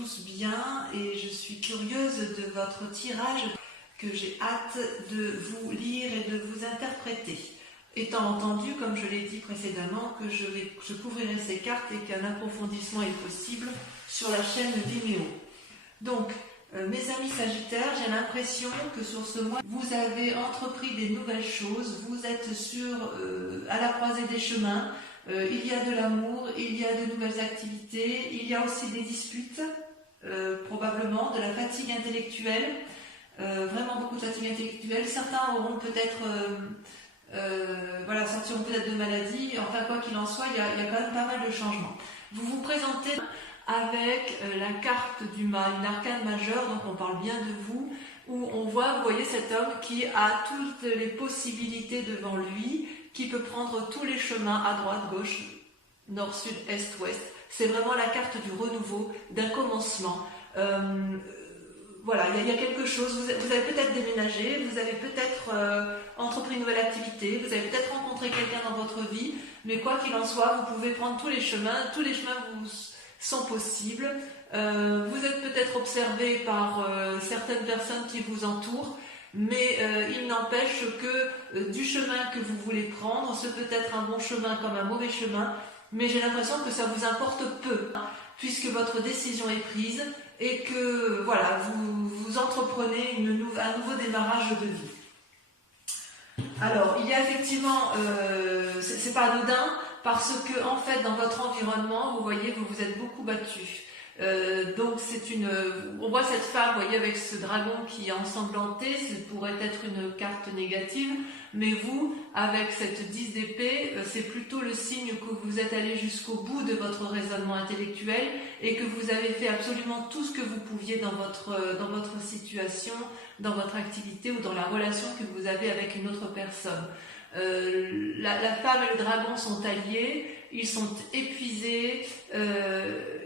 tous bien et je suis curieuse de votre tirage que j'ai hâte de vous lire et de vous interpréter. Étant entendu, comme je l'ai dit précédemment, que je couvrirai ces cartes et qu'un approfondissement est possible sur la chaîne Vimeo. Donc, mes amis Sagittaires, j'ai l'impression que sur ce mois, vous avez entrepris des nouvelles choses, vous êtes à la croisée des chemins, il y a de l'amour, il y a de nouvelles activités, il y a aussi des disputes, probablement, de la fatigue intellectuelle, vraiment beaucoup de fatigue intellectuelle. Certains auront peut-être, sortiront peut-être de maladie, enfin quoi qu'il en soit, il y a quand même pas mal de changements. Vous vous présentez avec la carte du mal, une arcane majeure, donc on parle bien de vous, où on voit, vous voyez cet homme qui a toutes les possibilités devant lui, qui peut prendre tous les chemins à droite, gauche, nord, sud, est, ouest. C'est vraiment la carte du renouveau, d'un commencement. Voilà, il y a quelque chose, vous avez peut-être déménagé, vous avez peut-être entrepris une nouvelle activité, vous avez peut-être rencontré quelqu'un dans votre vie, mais quoi qu'il en soit, vous pouvez prendre tous les chemins vous sont possibles. Vous êtes peut-être observé par certaines personnes qui vous entourent, mais il n'empêche que du chemin que vous voulez prendre, ce peut être un bon chemin comme un mauvais chemin, mais j'ai l'impression que ça vous importe peu, puisque votre décision est prise et que voilà, vous entreprenez un nouveau démarrage de vie. Alors, il y a effectivement, c'est pas anodin, parce que en fait, dans votre environnement, vous voyez, vous vous êtes beaucoup battu. Donc on voit cette femme, vous voyez, avec ce dragon qui est ensanglanté, ça pourrait être une carte négative, mais vous, avec cette 10 d'épée, c'est plutôt le signe que vous êtes allé jusqu'au bout de votre raisonnement intellectuel et que vous avez fait absolument tout ce que vous pouviez dans votre situation, dans votre activité ou dans la relation que vous avez avec une autre personne. La femme et le dragon sont alliés, ils sont épuisés,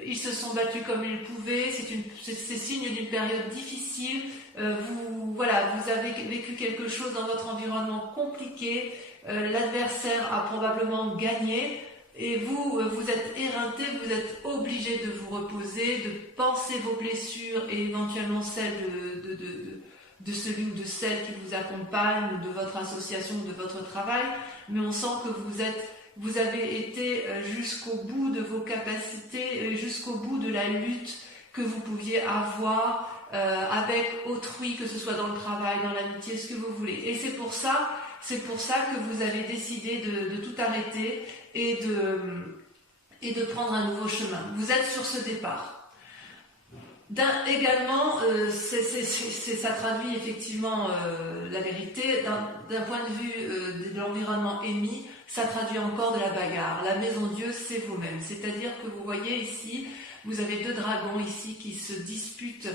ils se sont battus comme ils pouvaient, c'est signe d'une période difficile, vous avez vécu quelque chose dans votre environnement compliqué, l'adversaire a probablement gagné, et vous êtes éreinté, vous êtes obligé de vous reposer, de penser vos blessures et éventuellement celles de celui ou de celle qui vous accompagne, ou de votre association, ou de votre travail, mais on sent que vous avez été jusqu'au bout de vos capacités, jusqu'au bout de la lutte que vous pouviez avoir avec autrui, que ce soit dans le travail, dans l'amitié, ce que vous voulez. Et c'est pour ça que vous avez décidé de tout arrêter et de prendre un nouveau chemin. Vous êtes sur ce départ. Également, ça traduit effectivement la vérité. D'un point de vue de l'environnement émis, ça traduit encore de la bagarre. La maison Dieu, c'est vous-même. C'est-à-dire que vous voyez ici, vous avez deux dragons ici qui se disputent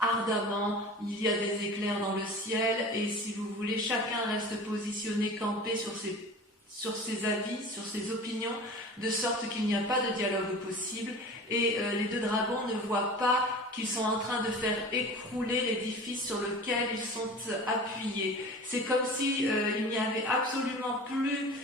ardemment. Il y a des éclairs dans le ciel et si vous voulez, chacun reste positionné, campé sur ses avis, sur ses opinions, de sorte qu'il n'y a pas de dialogue possible. Et les deux dragons ne voient pas qu'ils sont en train de faire écrouler l'édifice sur lequel ils sont appuyés. C'est comme si il n'y avait absolument plus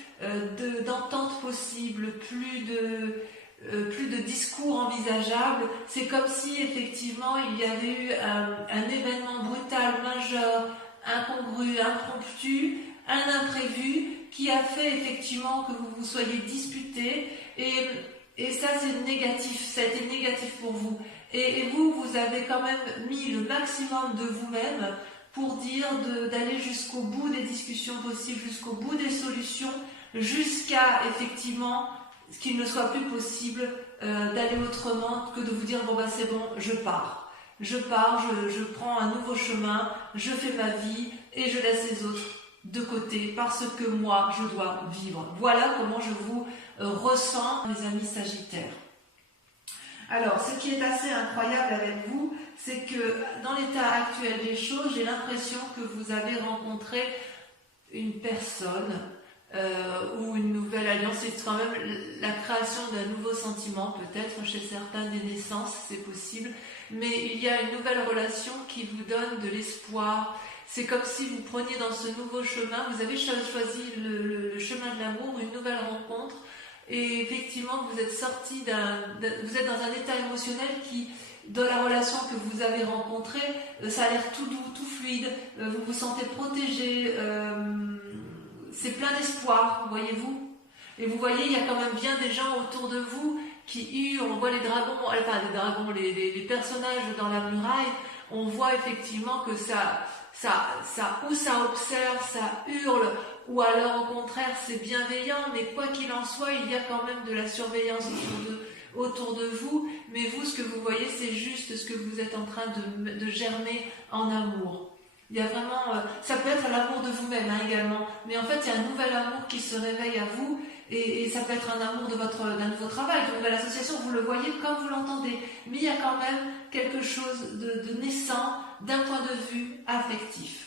d'entente possible, plus de discours envisageable. C'est comme si effectivement il y avait eu un événement brutal, majeur, incongru, impromptu, un imprévu qui a fait effectivement que vous vous soyez disputés et ça c'est négatif, ça a été négatif pour vous. Et vous avez quand même mis le maximum de vous-même pour dire d'aller jusqu'au bout des discussions possibles, jusqu'au bout des solutions, jusqu'à effectivement qu'il ne soit plus possible d'aller autrement que de vous dire bon bah c'est bon, je pars, je prends un nouveau chemin, je fais ma vie et je laisse les autres de côté parce que moi je dois vivre. Voilà comment je vous ressens, mes amis Sagittaires. Alors, ce qui est assez incroyable avec vous, c'est que dans l'état actuel des choses, j'ai l'impression que vous avez rencontré une personne ou une nouvelle alliance. C'est quand même la création d'un nouveau sentiment, peut-être chez certains des naissances, c'est possible. Mais il y a une nouvelle relation qui vous donne de l'espoir. C'est comme si vous preniez dans ce nouveau chemin, vous avez choisi le chemin de l'amour, une nouvelle rencontre. Et effectivement, vous êtes sorti vous êtes dans un état émotionnel qui dans la relation que vous avez rencontrée, ça a l'air tout doux, tout fluide, vous vous sentez protégé, c'est plein d'espoir, voyez-vous. Et vous voyez, il y a quand même bien des gens autour de vous qui hurlent, on voit les dragons, enfin les dragons, les personnages dans la muraille, on voit effectivement que ça observe, ça hurle, ou alors au contraire c'est bienveillant, mais quoi qu'il en soit, il y a quand même de la surveillance autour de vous, mais vous, ce que vous voyez, c'est juste ce que vous êtes en train de germer en amour. Il y a vraiment, ça peut être l'amour de vous-même également, mais en fait il y a un nouvel amour qui se réveille à vous, et ça peut être un amour d'un nouveau travail, d'une nouvelle association, vous le voyez comme vous l'entendez, mais il y a quand même quelque chose de naissant d'un point de vue affectif.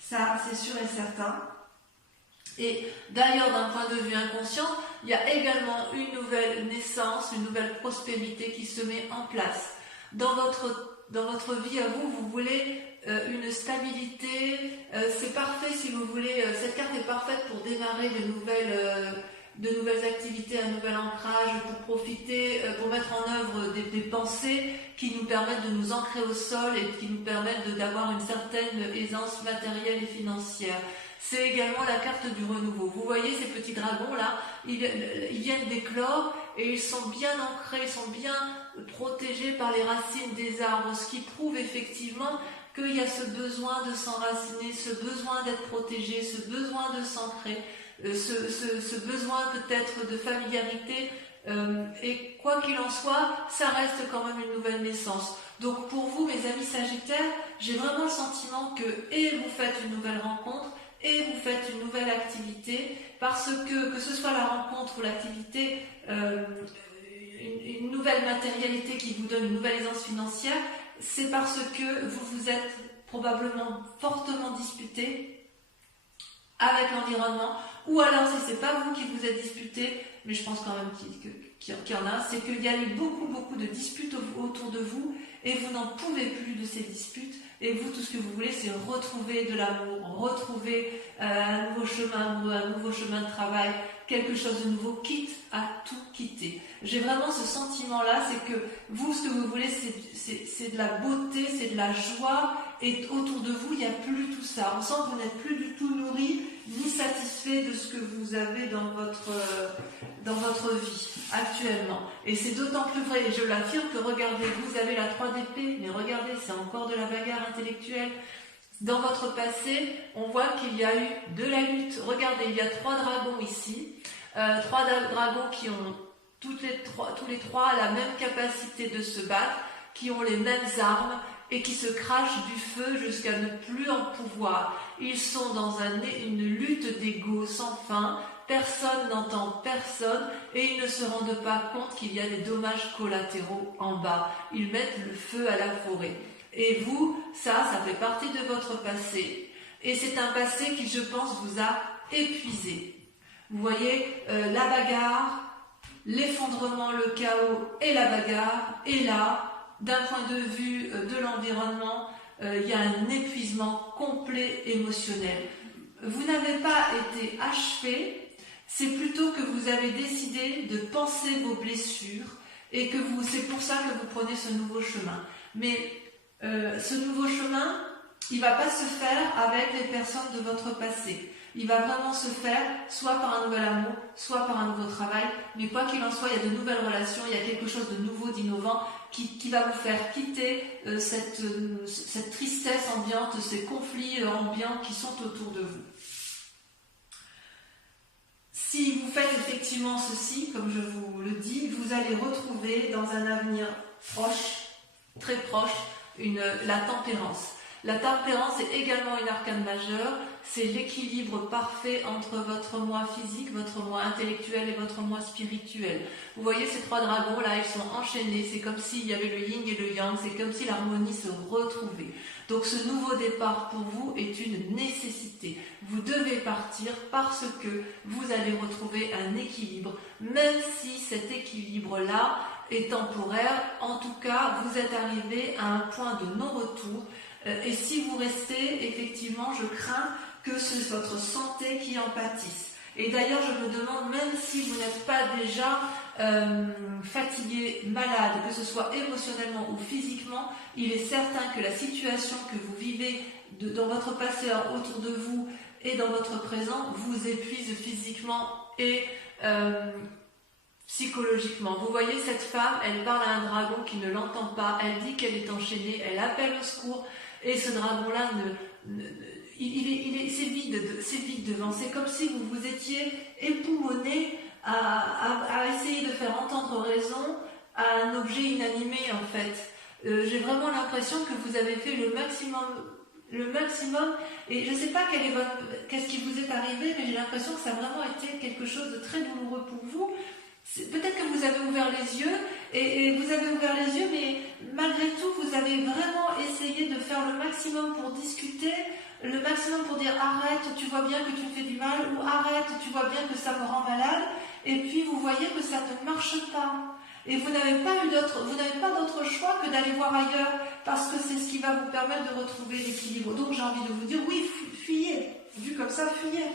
Ça, c'est sûr et certain. Et d'ailleurs, d'un point de vue inconscient, il y a également une nouvelle naissance, une nouvelle prospérité qui se met en place. Dans votre vie à vous, vous voulez une stabilité, c'est parfait si vous voulez, cette carte est parfaite pour démarrer de nouvelles activités, un nouvel ancrage, pour profiter, pour mettre en œuvre des pensées qui nous permettent de nous ancrer au sol et qui nous permettent d'avoir une certaine aisance matérielle et financière. C'est également la carte du renouveau. Vous voyez ces petits dragons là, ils viennent d'éclore et ils sont bien ancrés, ils sont bien protégés par les racines des arbres, ce qui prouve effectivement qu'il y a ce besoin de s'enraciner, ce besoin d'être protégé, ce besoin de s'ancrer, ce besoin peut-être de familiarité, et quoi qu'il en soit, ça reste quand même une nouvelle naissance. Donc pour vous, mes amis Sagittaires, j'ai vraiment le sentiment que vous faites une nouvelle rencontre, et vous faites une nouvelle activité, parce que ce soit la rencontre ou l'activité, une nouvelle matérialité qui vous donne une nouvelle aisance financière, c'est parce que vous vous êtes probablement fortement disputé avec l'environnement, ou alors si c'est pas vous qui vous êtes disputé, mais je pense quand même qu'il y en a, c'est qu'il y a eu beaucoup de disputes autour de vous, et vous n'en pouvez plus de ces disputes, et vous, tout ce que vous voulez, c'est retrouver de l'amour, retrouver un nouveau chemin de travail, quelque chose de nouveau, quitte à tout quitter. J'ai vraiment ce sentiment-là, c'est que vous, ce que vous voulez, c'est de la beauté, c'est de la joie, et autour de vous, il n'y a plus tout ça. On sent que vous n'êtes plus du tout nourri, ni satisfait de ce que vous avez dans votre vie actuellement. Et c'est d'autant plus vrai, et je l'affirme, que regardez, vous avez la 3 d'épée, mais regardez, c'est encore de la bagarre intellectuelle. Dans votre passé, on voit qu'il y a eu de la lutte. Regardez, il y a 3 dragons ici, 3 dragons qui ont tous les trois la même capacité de se battre, qui ont les mêmes armes et qui se crachent du feu jusqu'à ne plus en pouvoir. Ils sont dans une lutte d'ego sans fin, personne n'entend personne et ils ne se rendent pas compte qu'il y a des dommages collatéraux en bas. Ils mettent le feu à la forêt. Et vous, ça fait partie de votre passé. Et c'est un passé qui, je pense, vous a épuisé. Vous voyez, la bagarre, l'effondrement, le chaos et la bagarre. Et là, d'un point de vue de l'environnement, il y a un épuisement complet émotionnel. Vous n'avez pas été achevé, c'est plutôt que vous avez décidé de penser vos blessures et que c'est pour ça que vous prenez ce nouveau chemin. Mais ce nouveau chemin, il ne va pas se faire avec les personnes de votre passé. Il va vraiment se faire soit par un nouvel amour, soit par un nouveau travail. Mais quoi qu'il en soit, il y a de nouvelles relations, il y a quelque chose de nouveau, d'innovant qui va vous faire quitter cette tristesse ambiante, ces conflits ambiants qui sont autour de vous. Si vous faites effectivement ceci, comme je vous le dis, vous allez retrouver dans un avenir proche, très proche, la tempérance. La tempérance est également une arcane majeure, c'est l'équilibre parfait entre votre moi physique, votre moi intellectuel et votre moi spirituel. Vous voyez ces 3 dragons là, ils sont enchaînés, c'est comme s'il y avait le yin et le yang, c'est comme si l'harmonie se retrouvait. Donc ce nouveau départ pour vous est une nécessité. Vous devez partir parce que vous allez retrouver un équilibre, même si cet équilibre-là est temporaire. En tout cas, vous êtes arrivé à un point de non-retour. Et si vous restez, effectivement, je crains que c'est votre santé qui en pâtisse. Et d'ailleurs, je me demande, même si vous n'êtes pas déjà fatigué, malade, que ce soit émotionnellement ou physiquement, il est certain que la situation que vous vivez dans votre passé autour de vous et dans votre présent vous épuise physiquement et psychologiquement. Vous voyez cette femme, elle parle à un dragon qui ne l'entend pas, elle dit qu'elle est enchaînée, elle appelle au secours et ce dragon-là c'est vide devant. C'est comme si vous vous étiez époumoné à essayer de faire entendre raison à un objet inanimé en fait. J'ai vraiment l'impression que vous avez fait le maximum et je ne sais pas qu'est-ce qui vous est arrivé, mais j'ai l'impression que ça a vraiment été quelque chose de très douloureux pour vous. Peut-être que vous avez ouvert les yeux et vous avez ouvert les yeux, mais malgré tout vous avez vraiment essayé de faire le maximum pour discuter, le maximum pour dire arrête, tu vois bien que tu me fais du mal, ou arrête, tu vois bien que ça me rend malade, et puis vous voyez que ça ne marche pas. Et vous n'avez pas d'autre choix que d'aller voir ailleurs, parce que c'est ce qui va vous permettre de retrouver l'équilibre. Donc j'ai envie de vous dire, oui, fuyez, vu comme ça, fuyez.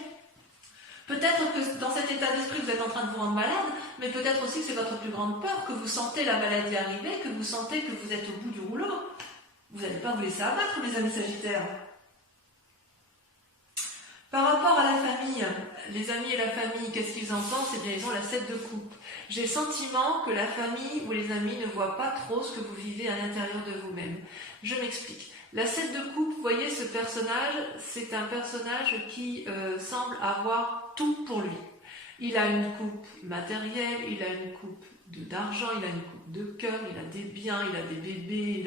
Peut-être que dans cet état d'esprit, vous êtes en train de vous rendre malade, mais peut-être aussi que c'est votre plus grande peur, que vous sentez la maladie arriver, que vous sentez que vous êtes au bout du rouleau. Vous n'allez pas vous laisser abattre, mes amis Sagittaires. Par rapport à la famille, les amis et la famille, qu'est-ce qu'ils en pensent? Eh bien, ils ont la 7 de coupe. J'ai le sentiment que la famille ou les amis ne voient pas trop ce que vous vivez à l'intérieur de vous-même. Je m'explique. La 7 de coupe, vous voyez ce personnage, c'est un personnage qui semble avoir tout pour lui. Il a une coupe matérielle, il a une coupe d'argent, il a une coupe de cœur, il a des biens, il a des bébés,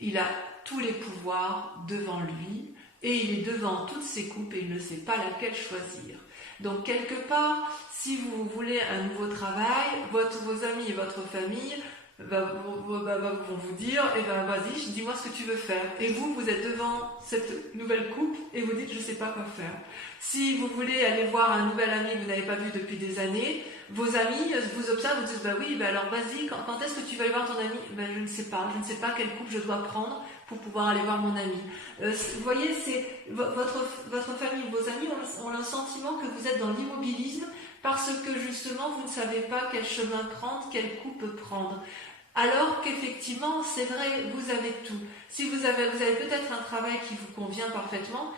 il a tous les pouvoirs devant lui. Et il est devant toutes ces coupes et il ne sait pas laquelle choisir. Donc quelque part, si vous voulez un nouveau travail, vos amis et votre famille vont vous dire, eh ben vas-y, dis-moi ce que tu veux faire. Et vous êtes devant cette nouvelle coupe et vous dites, je ne sais pas quoi faire. Si vous voulez aller voir un nouvel ami que vous n'avez pas vu depuis des années, vos amis vous observent, vous disent, bah oui, bah alors vas-y, quand est-ce que tu vas aller voir ton ami? Ben je ne sais pas quelle coupe je dois prendre pour pouvoir aller voir mon ami. Vous voyez, c'est votre famille, vos amis ont le sentiment que vous êtes dans l'immobilisme parce que justement vous ne savez pas quel chemin prendre, quelle coupe prendre. Alors qu'effectivement, c'est vrai, vous avez tout. Si vous avez peut-être un travail qui vous convient parfaitement,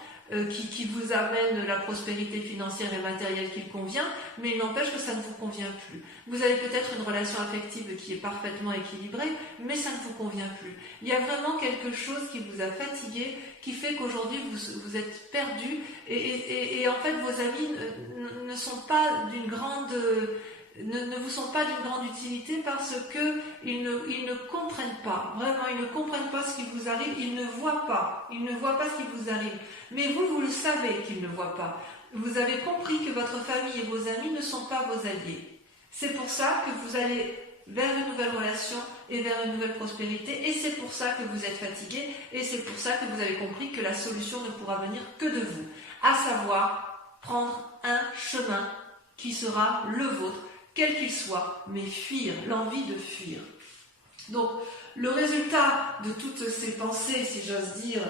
qui vous amène la prospérité financière et matérielle qui convient, mais il n'empêche que ça ne vous convient plus. Vous avez peut-être une relation affective qui est parfaitement équilibrée, mais ça ne vous convient plus. Il y a vraiment quelque chose qui vous a fatigué, qui fait qu'aujourd'hui vous êtes perdu, et en fait vos amis ne sont pas d'une grande... Ne vous sont pas d'une grande utilité parce qu'ils ne comprennent pas, vraiment ils ne comprennent pas ce qui vous arrive, ils ne voient pas ce qui vous arrive, mais vous le savez qu'ils ne voient pas, vous avez compris que votre famille et vos amis ne sont pas vos alliés, c'est pour ça que vous allez vers une nouvelle relation et vers une nouvelle prospérité, et c'est pour ça que vous êtes fatigué, et c'est pour ça que vous avez compris que la solution ne pourra venir que de vous, à savoir prendre un chemin qui sera le vôtre, quel qu'il soit, mais fuir, l'envie de fuir. Donc, le résultat de toutes ces pensées, si j'ose dire,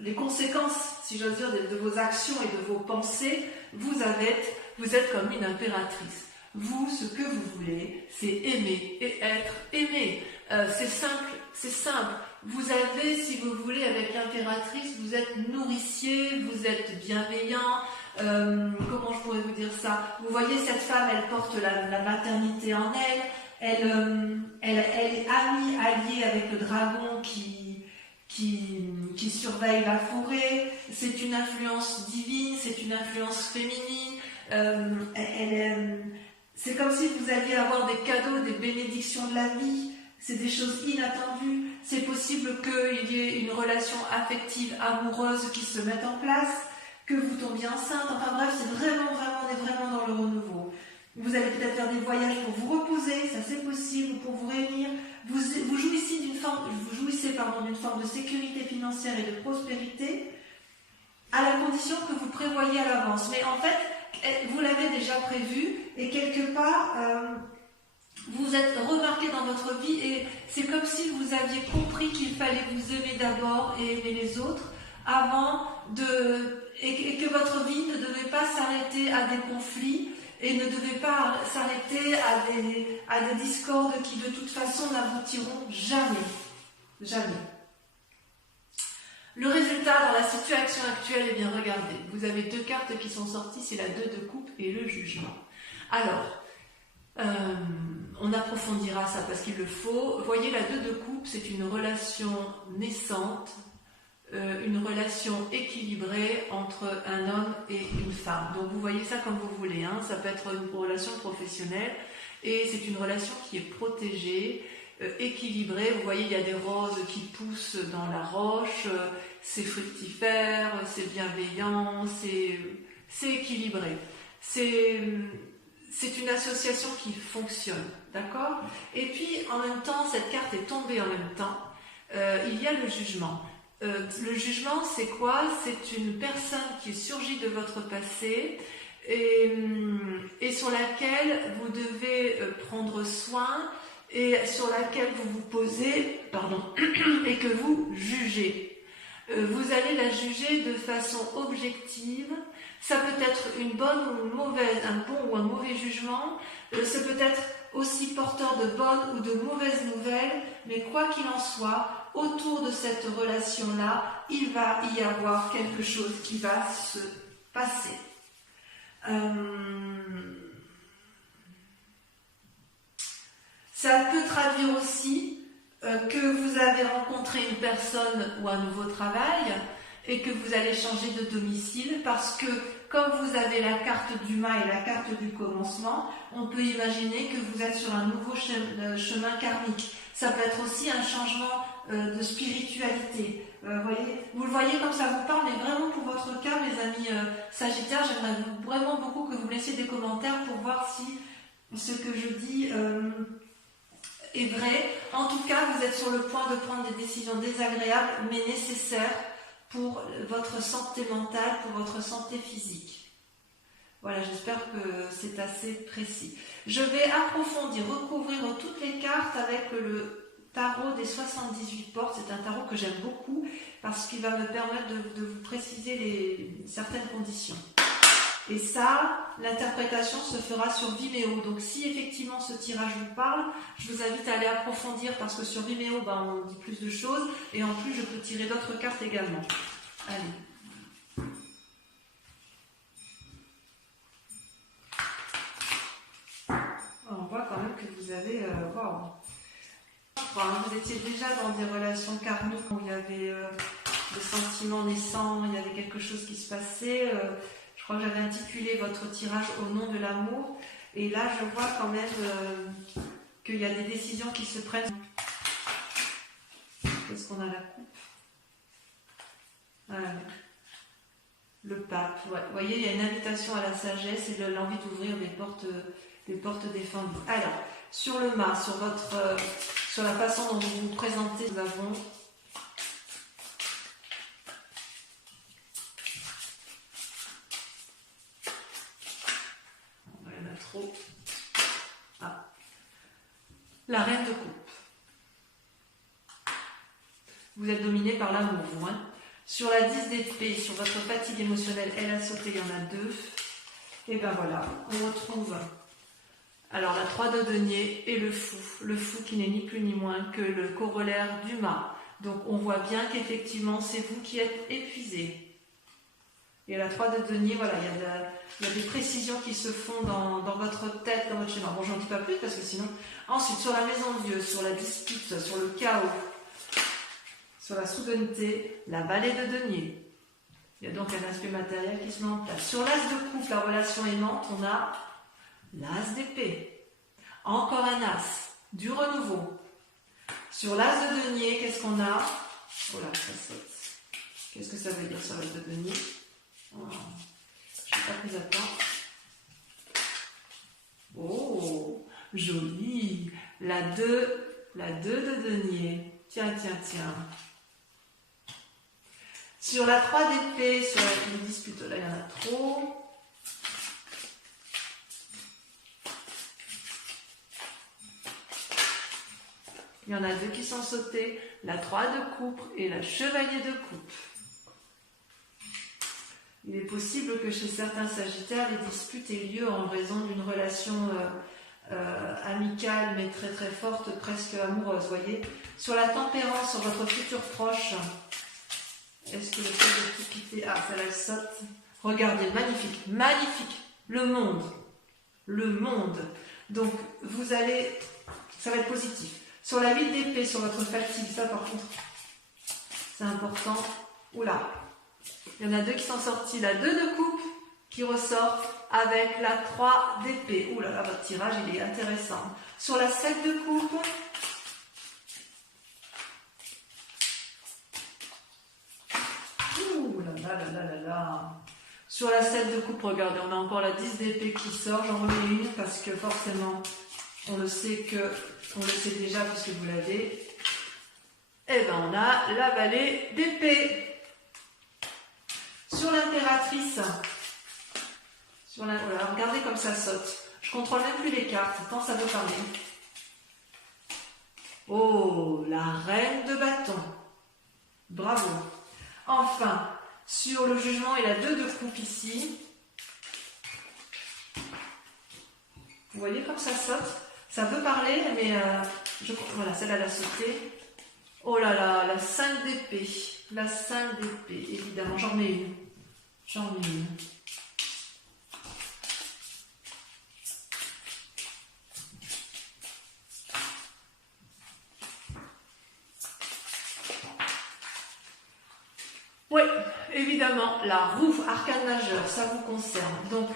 les conséquences, si j'ose dire, de vos actions et de vos pensées, vous êtes comme une impératrice. Vous, ce que vous voulez, c'est aimer et être aimé. C'est simple. Vous avez, si vous voulez, avec l'impératrice, vous êtes nourricier, vous êtes bienveillant. Comment je pourrais vous dire ça? Vous voyez, cette femme, elle porte la maternité en elle est alliée avec le dragon qui surveille la forêt. C'est une influence divine, c'est une influence féminine. C'est comme si vous alliez avoir des cadeaux, des bénédictions de la vie. C'est des choses inattendues. C'est possible qu'il y ait une relation affective, amoureuse qui se mette en place, que vous tombiez enceinte. Enfin bref, c'est vraiment dans le renouveau. Vous allez peut-être faire des voyages pour vous reposer, ça c'est possible, pour vous réunir. Vous jouissez d'une forme de sécurité financière et de prospérité, à la condition que vous prévoyez à l'avance. Mais en fait, vous l'avez déjà prévu, et quelque part, vous êtes remarqué dans votre vie, et c'est comme si vous aviez compris qu'il fallait vous aimer d'abord et aimer les autres, et que votre vie ne devait pas s'arrêter s'arrêter à des conflits et ne devait pas s'arrêter à des discordes qui de toute façon n'aboutiront jamais. Jamais. Le résultat dans la situation actuelle, eh bien regardez, vous avez deux cartes qui sont sorties, c'est la 2 de coupe et le jugement. Alors, on approfondira ça parce qu'il le faut. Vous voyez, la 2 de coupe, c'est une relation naissante, une relation équilibrée entre un homme et une femme. Donc vous voyez ça comme vous voulez, hein. Ça peut être une relation professionnelle et c'est une relation qui est protégée, équilibrée. Vous voyez, il y a des roses qui poussent dans la roche, c'est fructifère, c'est bienveillant, c'est équilibré. C'est une association qui fonctionne, d'accord? Et puis, en même temps, cette carte est tombée en même temps. Il y a le jugement. Le jugement, c'est quoi? C'est une personne qui est surgie de votre passé et sur laquelle vous devez prendre soin et sur laquelle vous vous posez, et que vous jugez. Vous allez la juger de façon objective. Ça peut être une bonne ou une mauvaise, un bon ou un mauvais jugement. Ça peut être aussi porteur de bonnes ou de mauvaises nouvelles. Mais quoi qu'il en soit, autour de cette relation-là, il va y avoir quelque chose qui va se passer. Ça peut traduire aussi que vous avez rencontré une personne ou un nouveau travail et que vous allez changer de domicile parce que comme vous avez la carte du mât et la carte du commencement, on peut imaginer que vous êtes sur un nouveau chemin karmique. Ça peut être aussi un changement de spiritualité. Vous le voyez comme ça vous parle, mais vraiment pour votre cas, mes amis Sagittaires, j'aimerais vraiment beaucoup que vous me laissiez des commentaires pour voir si ce que je dis est vrai. En tout cas, vous êtes sur le point de prendre des décisions désagréables, mais nécessaires pour votre santé mentale, pour votre santé physique. Voilà, j'espère que c'est assez précis. Je vais approfondir, recouvrir toutes les cartes avec le tarot des 78 portes. C'est un tarot que j'aime beaucoup parce qu'il va me permettre de vous préciser certaines conditions. Et ça, l'interprétation se fera sur Vimeo. Donc si effectivement ce tirage vous parle, je vous invite à aller approfondir parce que sur Vimeo, on dit plus de choses. Et en plus, je peux tirer d'autres cartes également. Allez. On voit quand même que vous avez... vous étiez déjà dans des relations karmiques où il y avait des sentiments naissants, il y avait quelque chose qui se passait... Je crois que j'avais intitulé votre tirage au nom de l'amour. Et là, je vois quand même qu'il y a des décisions qui se prennent. Qu'est-ce qu'on a la coupe? Voilà. Le pape. Ouais. Vous voyez, il y a une invitation à la sagesse et l'envie d'ouvrir des portes défendues. Alors, sur le mât, sur la façon dont vous vous présentez, nous avons... La reine de coupe. Vous êtes dominé par l'amour, vous. Hein. Sur la 10 d'épée, sur votre fatigue émotionnelle, elle a sauté, il y en a 2. Et ben voilà, on retrouve alors la 3 de denier et le fou. Le fou qui n'est ni plus ni moins que le corollaire du mât. Donc on voit bien qu'effectivement, c'est vous qui êtes épuisé. Et la 3 de denier, voilà, il y a des précisions qui se font dans votre tête, dans votre schéma. Bon, j'en dis pas plus parce que sinon... Ensuite, sur la maison de Dieu, sur la dispute, sur le chaos, sur la souveraineté, la vallée de denier. Il y a donc un aspect matériel qui se met en place. Sur l'as de coupe, la relation aimante, on a l'as d'épée. Encore un as, du renouveau. Sur l'as de denier, qu'est-ce qu'on a? Oh là, ça saute. Qu'est-ce que ça veut dire sur l'as de denier? Oh, je n'ai pas pris à temps. Oh, joli. La 2 de denier. Tiens. Sur la 3 d'épée, sur la dispute, là il y en a trop. Il y en a 2 qui sont sautés. La 3 de coupe et la chevalier de coupe. Il est possible que chez certains Sagittaires, les disputes aient lieu en raison d'une relation amicale, mais très très forte, presque amoureuse, voyez. Sur la tempérance, sur votre futur proche, est-ce que le fait de tout quitter... Ah, ça la saute. Regardez, magnifique, magnifique. Le monde. Le monde. Donc, vous allez... Ça va être positif. Sur la 8 d'épée, sur votre fatigue, ça par contre, c'est important. Oula. Il y en a deux qui sont sortis. La 2 de coupe qui ressort avec la 3 d'épée. Ouh là là, votre tirage, il est intéressant. Sur la 7 de coupe, ouh là là là là là là. Sur la 7 de coupe, regardez, on a encore la 10 d'épée qui sort. J'en remets une parce que forcément, on le sait déjà puisque vous l'avez. Et ben on a la vallée d'épée. Sur l'impératrice, voilà, regardez comme ça saute. Je contrôle même plus les cartes, tant ça veut parler. Oh, la reine de bâton. Bravo. Enfin, sur le jugement et la 2 de coupe ici. Vous voyez comme ça saute? Ça veut parler, mais voilà, celle-là elle a sauté. Oh là là, la 5 d'épée. La 5 d'épée, évidemment, j'en mets une. J'en mets une. Oui, évidemment, la roue, arcane majeur, ça vous concerne. Donc,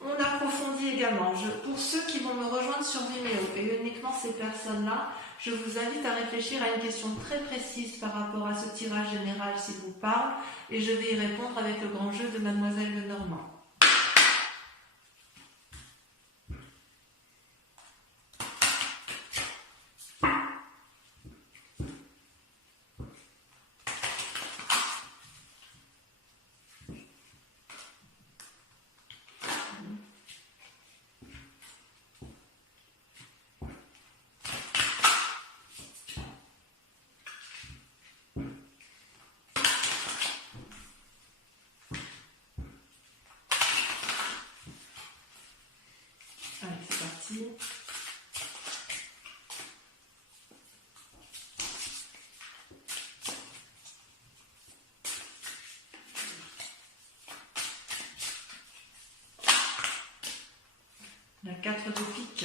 on approfondit également. Pour ceux qui vont me rejoindre sur Vimeo, et uniquement ces personnes-là, je vous invite à réfléchir à une question très précise par rapport à ce tirage général s'il vous parle, et je vais y répondre avec le grand jeu de Mademoiselle Lenormand. Allez, c'est parti. La 4 de pique.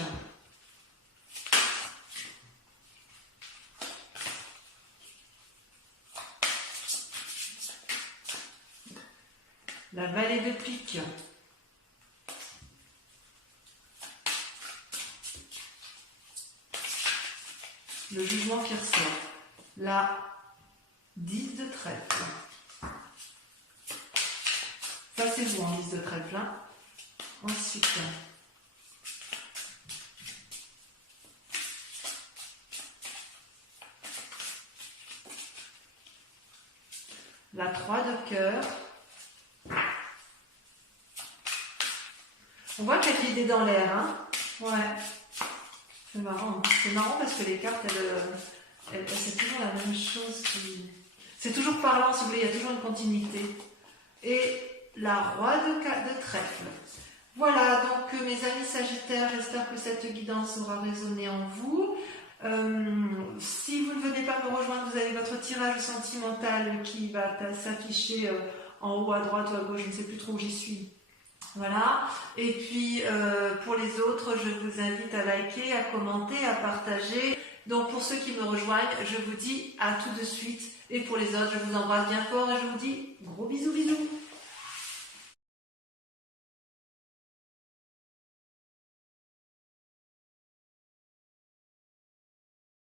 La vallée de pique. Le jugement qui ressort. La 10 de trèfle. Ça c'est vous en 10 de trèfle. Hein. Ensuite, la 3 de cœur. On voit qu'il y a de l'idée dans l'air. Hein. Ouais. C'est marrant. C'est marrant parce que les cartes, c'est toujours la même chose. C'est toujours parlant, si vous voulez, il y a toujours une continuité. Et la roi de trèfle. Voilà, donc mes amis Sagittaires, j'espère que cette guidance aura résonné en vous. Si vous ne venez pas me rejoindre, vous avez votre tirage sentimental qui va s'afficher en haut à droite ou à gauche, je ne sais plus trop où j'y suis. Voilà, et puis pour les autres, je vous invite à liker, à commenter, à partager. Donc pour ceux qui me rejoignent, je vous dis à tout de suite. Et pour les autres, je vous embrasse bien fort et je vous dis gros bisous bisous.